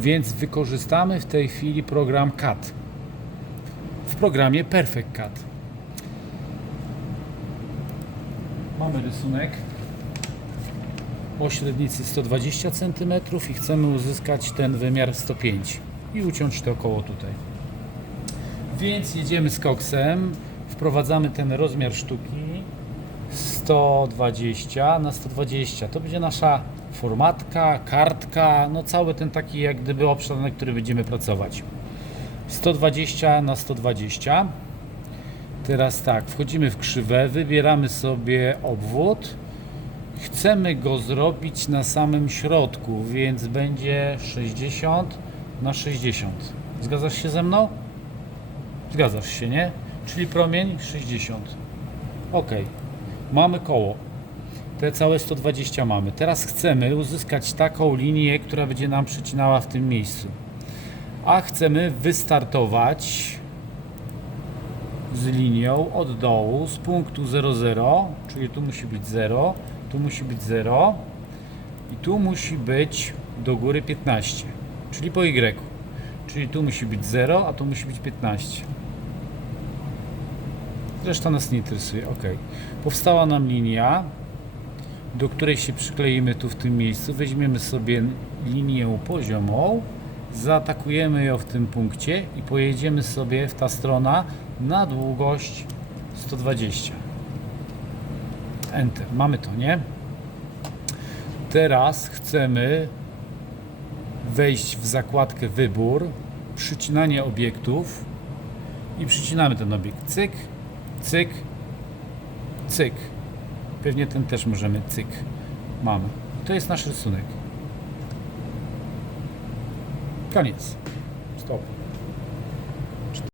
Więc wykorzystamy w tej chwili program CAD. W programie Perfect CAD. Mamy rysunek o średnicy 120 cm i chcemy uzyskać ten wymiar 105 i uciąć to około tutaj. Więc jedziemy z koksem, wprowadzamy ten rozmiar sztuki 120 na 120. To będzie nasza formatka, kartka, no cały ten taki jak gdyby obszar, na który będziemy pracować. 120 na 120. Teraz tak, wchodzimy w krzywę, wybieramy sobie obwód. Chcemy go zrobić na samym środku, więc będzie 60 na 60. Zgadzasz się ze mną? Zgadzasz się, nie? Czyli promień 60. Ok. Mamy koło. Te całe 120 mamy. Teraz chcemy uzyskać taką linię, która będzie nam przecinała w tym miejscu. A chcemy wystartować z linią od dołu z punktu 00, czyli tu musi być 0, tu musi być 0 i tu musi być do góry 15, czyli po Y. Czyli tu musi być 0, a tu musi być 15. Reszta nas nie interesuje. Ok. Powstała nam linia, do której się przykleimy tu w tym miejscu. Weźmiemy sobie linię poziomą, zaatakujemy ją w tym punkcie i pojedziemy sobie w ta strona na długość 120. Enter. Mamy to, nie? Teraz chcemy wejść w zakładkę wybór, przycinanie obiektów i przycinamy ten obiekt. Cyk, cyk, cyk. Pewnie ten też możemy cyk. Mamy. To jest nasz rysunek. Koniec. Stop.